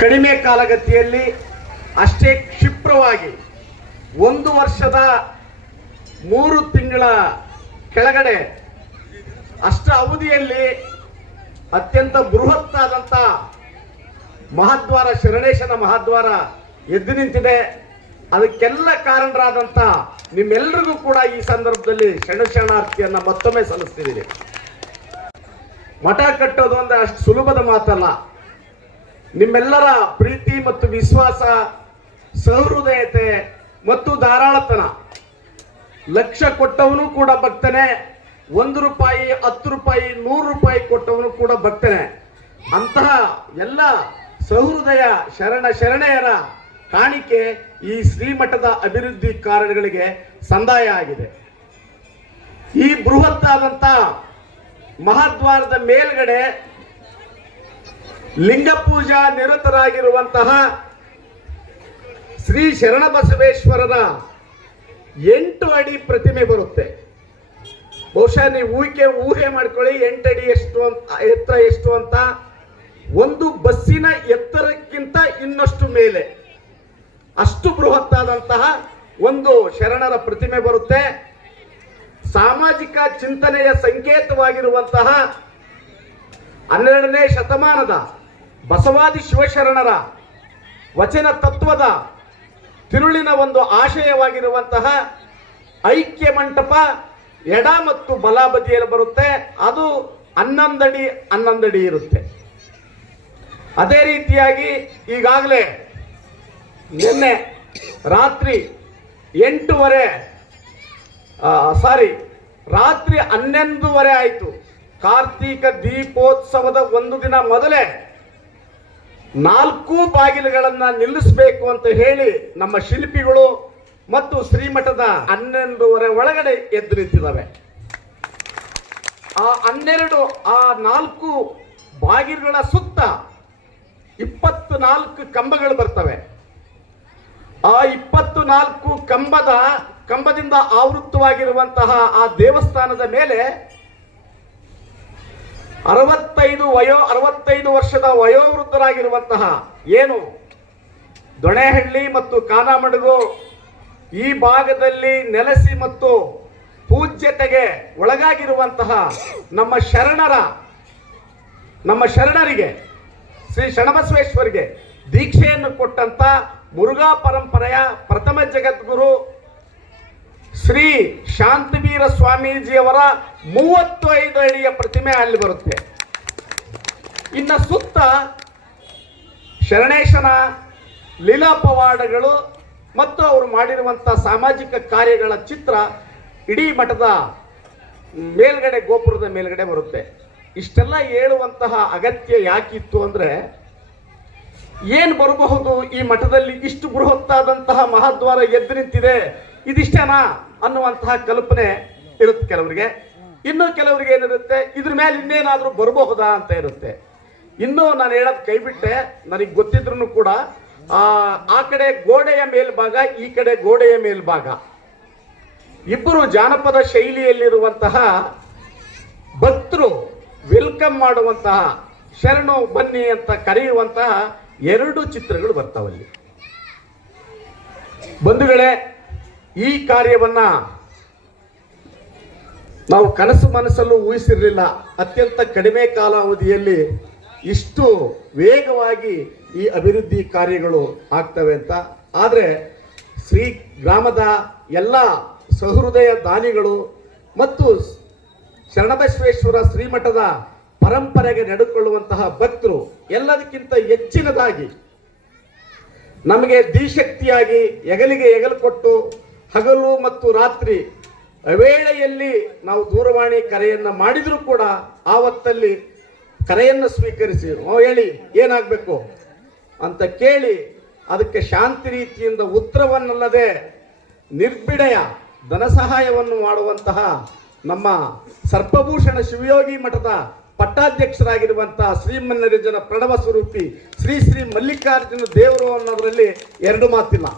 ಕಡಿಮೆ ಕಾಲಗತಿಯಲ್ಲಿ ಅಷ್ಟೇ ಕ್ಷಿಪ್ರವಾಗಿ ಒಂದು ವರ್ಷದ ಮೂರು ತಿಂಗಳ ಕೆಳಗಡೆ ಅಷ್ಟ ಅವಧಿಯಲ್ಲಿ ಅತ್ಯಂತ ಬೃಹತ್ತಾದಂಥ ಮಹಾದ್ವಾರ, ಶರಣೇಶನ ಮಹಾದ್ವಾರ ಎದ್ದು ನಿಂತಿದೆ. ಅದಕ್ಕೆಲ್ಲ ಕಾರಣರಾದಂಥ ನಿಮ್ಮೆಲ್ಲರಿಗೂ ಕೂಡ ಈ ಸಂದರ್ಭದಲ್ಲಿ ಶರಣ ಶರಣಾರ್ಥಿಯನ್ನ ಮತ್ತೊಮ್ಮೆ ಸಲ್ಲಿಸ್ತಿದ್ದೀನಿ. ಮಠ ಕಟ್ಟೋದು ಅಂದ್ರೆ ಅಷ್ಟು ಸುಲಭದ ಮಾತಲ್ಲ. ನಿಮ್ಮೆಲ್ಲರ ಪ್ರೀತಿ ಮತ್ತು ವಿಶ್ವಾಸ, ಸಹೃದಯತೆ ಮತ್ತು ಧಾರಾಳತನ. ಲಕ್ಷ ಕೊಟ್ಟವನು ಕೂಡ ಭಕ್ತನೆ, ಒಂದು ರೂಪಾಯಿ, ಹತ್ತು ರೂಪಾಯಿ, ನೂರು ರೂಪಾಯಿ ಕೊಟ್ಟವನು ಕೂಡ ಭಕ್ತನೆ. ಅಂತಹ ಎಲ್ಲ ಸಹೃದಯ ಶರಣ ಶರಣೆಯರ ಕಾಣಿಕೆ ಈ ಶ್ರೀಮಠದ ಅಭಿವೃದ್ಧಿ ಕಾರ್ಯಗಳಿಗೆ ಸಂದಾಯ ಆಗಿದೆ. ಈ ಬೃಹತ್ತಾದಂತ ಮಹಾದ್ವಾರದ ಮೇಲ್ಗಡೆ ಲಿಂಗ ಪೂಜಾ ನಿರತರಾಗಿರುವಂತಹ ಶ್ರೀ ಶರಣಬಸವೇಶ್ವರರ ಎಂಟು ಅಡಿ ಪ್ರತಿಮೆ ಬರುತ್ತೆ. ಬಹುಶಃ ನೀವು ಊಹಿಕೆ, ಊಹೆ ಮಾಡ್ಕೊಳ್ಳಿ, ಎಂಟು ಅಡಿ ಎಷ್ಟು ಅಂತ, ಎತ್ತರ ಎಷ್ಟು ಅಂತ. ಒಂದು ಬಸ್ಸಿನ ಎತ್ತರಕ್ಕಿಂತ ಇನ್ನಷ್ಟು ಮೇಲೆ. ಅಷ್ಟು ಬೃಹತ್ತಾದಂತಹ ಒಂದು ಶರಣರ ಪ್ರತಿಮೆ ಬರುತ್ತೆ. ಸಾಮಾಜಿಕ ಚಿಂತನೆಯ ಸಂಕೇತವಾಗಿರುವಂತಹ ಹನ್ನೆರಡನೇ ಶತಮಾನದ ಬಸವಾದಿ ಶಿವಶರಣರ ವಚನ ತತ್ವದ ತಿರುಳಿನ ಒಂದು ಆಶಯವಾಗಿರುವಂತಹ ಐಕ್ಯ ಮಂಟಪ ಎಡ ಮತ್ತು ಬಲ ಬದಿಯಲ್ಲಿ ಬರುತ್ತೆ. ಅದು ಹನ್ನೊಂದಡಿ ಹನ್ನೊಂದಡಿ ಇರುತ್ತೆ. ಅದೇ ರೀತಿಯಾಗಿ ಈಗಾಗಲೇ ನಿನ್ನೆ ರಾತ್ರಿ ಎಂಟೂವರೆ ಸಾರಿ ರಾತ್ರಿ ಹನ್ನೊಂದುವರೆ ಆಯಿತು. ಕಾರ್ತೀಕ ದೀಪೋತ್ಸವದ ಒಂದು ದಿನ ಮೊದಲೇ ನಾಲ್ಕು ಬಾಗಿಲುಗಳನ್ನ ನಿಲ್ಲಿಸಬೇಕು ಅಂತ ಹೇಳಿ ನಮ್ಮ ಶಿಲ್ಪಿಗಳು ಮತ್ತು ಶ್ರೀಮಠದ ಹನ್ನೊಂದುವರೆ ಒಳಗಡೆ ಎದ್ದು ನಿಂತಿದ್ದಾವೆ ಆ ಹನ್ನೆರಡು, ಆ ನಾಲ್ಕು ಬಾಗಿಲುಗಳ ಸುತ್ತ ಇಪ್ಪತ್ತು ನಾಲ್ಕು ಕಂಬಗಳು ಬರ್ತವೆ. ಆ ಇಪ್ಪತ್ತು ನಾಲ್ಕು ಕಂಬದ, ಕಂಬದಿಂದ ಆವೃತ್ತವಾಗಿರುವಂತಹ ಆ ದೇವಸ್ಥಾನದ ಮೇಲೆ ಅರವತ್ತೈದು ವಯೋ, ಅರವತ್ತೈದು ವರ್ಷದ ವಯೋವೃದ್ಧರಾಗಿರುವಂತಹ ಏನು ದೊಣೆಹಳ್ಳಿ ಮತ್ತು ಕಾನಾಮಡುಗು ಈ ಭಾಗದಲ್ಲಿ ನೆಲೆಸಿ ಮತ್ತು ಪೂಜ್ಯತೆಗೆ ಒಳಗಾಗಿರುವಂತಹ ನಮ್ಮ ಶರಣರ, ನಮ್ಮ ಶರಣರಿಗೆ, ಶ್ರೀ ಶರಣಬಸವೇಶ್ವರಿಗೆ ದೀಕ್ಷೆಯನ್ನು ಕೊಟ್ಟಂತ ಮುರುಘಾ ಪರಂಪರೆಯ ಪ್ರಥಮ ಜಗದ್ಗುರು ಶ್ರೀ ಶಾಂತವೀರ ಸ್ವಾಮೀಜಿಯವರ ಮೂವತ್ತು ಐದು ಅಡಿಯ ಪ್ರತಿಮೆ ಅಲ್ಲಿ ಬರುತ್ತೆ. ಇನ್ನು ಸುತ್ತ ಶರಣೇಶನ ಲೀಲಾ ಪವಾಡಗಳು ಮತ್ತು ಅವರು ಮಾಡಿರುವಂಥ ಸಾಮಾಜಿಕ ಕಾರ್ಯಗಳ ಚಿತ್ರ ಇಡೀ ಮಠದ ಮೇಲ್ಗಡೆ ಗೋಪುರದ ಮೇಲ್ಗಡೆ ಬರುತ್ತೆ. ಇಷ್ಟೆಲ್ಲ ಹೇಳುವಂತಹ ಅಗತ್ಯ ಯಾಕಿತ್ತು ಅಂದ್ರೆ ಏನು ಬರಬಹುದು ಈ ಮಠದಲ್ಲಿ ಇಷ್ಟು ಬೃಹತ್ತಾದಂತಹ ಮಹಾದ್ವಾರ ಎದ್ದು ನಿಂತಿದೆ? ಇದಿಷ್ಟೇನಾ? ಅನ್ನುವಂತಹ ಕಲ್ಪನೆ ಇರುತ್ತೆ ಕೆಲವರಿಗೆ. ಇನ್ನು ಕೆಲವರಿಗೆ ಏನಿರುತ್ತೆ? ಇದ್ರ ಮೇಲೆ ಇನ್ನೇನಾದರೂ ಬರಬಹುದಾ ಅಂತ ಇರುತ್ತೆ. ಇನ್ನು ನಾನು ಹೇಳೋದು ಕೈಬಿಟ್ಟೆ. ನನಗೆ ಗೊತ್ತಿದ್ರು ಕೂಡ ಆ ಕಡೆ ಗೋಡೆಯ ಮೇಲ್ಭಾಗ, ಈ ಕಡೆ ಗೋಡೆಯ ಮೇಲ್ಭಾಗ. ಇಬ್ಬರು ಜಾನಪದ ಶೈಲಿಯಲ್ಲಿರುವಂತಹ ಭಕ್ತರು ವೆಲ್ಕಮ್ ಮಾಡುವಂತಹ ಶರಣು ಬನ್ನಿ ಅಂತ ಕರೆಯುವಂತಹ ಎರಡು ಚಿತ್ರಗಳು ಬರ್ತಾವಲ್ಲಿ. ಬಂಧುಗಳೇ ಈ ಕಾರ್ಯವನ್ನ ನಾವು ಕನಸು ಮನಸ್ಸಲ್ಲೂ ಊಹಿಸಿರಲಿಲ್ಲ. ಅತ್ಯಂತ ಕಡಿಮೆ ಕಾಲಾವಧಿಯಲ್ಲಿ ಇಷ್ಟು ವೇಗವಾಗಿ ಈ ಅಭಿವೃದ್ಧಿ ಕಾರ್ಯಗಳು ಆಗ್ತವೆ ಅಂತ. ಆದರೆ ಶ್ರೀ ಗ್ರಾಮದ ಎಲ್ಲ ಸಹೃದಯ ದಾನಿಗಳು ಮತ್ತು ಶರಣಬಸವೇಶ್ವರ ಶ್ರೀಮಠದ ಪರಂಪರೆಗೆ ನಡೆದುಕೊಳ್ಳುವಂತಹ ಭಕ್ತರು ಎಲ್ಲದಕ್ಕಿಂತ ಹೆಚ್ಚಿನದಾಗಿ ನಮಗೆ ದಿಶಕ್ತಿಯಾಗಿ ಹೆಗಲಿಗೆ ಹೆಗಲು ಕೊಟ್ಟು ಹಗಲು ಮತ್ತು ರಾತ್ರಿ ವೇಳೆಯಲ್ಲಿ ನಾವು ದೂರವಾಣಿ ಕರೆಯನ್ನು ಮಾಡಿದರೂ ಕೂಡ ಆವತ್ತಲ್ಲಿ ಕರೆಯನ್ನು ಸ್ವೀಕರಿಸಿ ಹೇಳಿ, ಏನಾಗಬೇಕು? ಅಂತ ಕೇಳಿ ಅದಕ್ಕೆ ಶಾಂತಿ ರೀತಿಯಿಂದ ಉತ್ತರವನ್ನಲ್ಲದೆ ನಿರ್ಬಿಡೆಯ ಧನ ಸಹಾಯವನ್ನು ಮಾಡುವಂತಹ ನಮ್ಮ ಸರ್ಪಭೂಷಣ ಶಿವಯೋಗಿ ಮಠದ ಪಟ್ಟಾಧ್ಯಕ್ಷರಾಗಿರುವಂತಹ ಶ್ರೀಮನ್ನರಿಜನ ಪ್ರಣವ ಸ್ವರೂಪಿ ಶ್ರೀ ಶ್ರೀ ಮಲ್ಲಿಕಾರ್ಜುನ ದೇವರು ಅನ್ನೋದರಲ್ಲಿ ಎರಡು ಮಾತಿಲ್ಲ.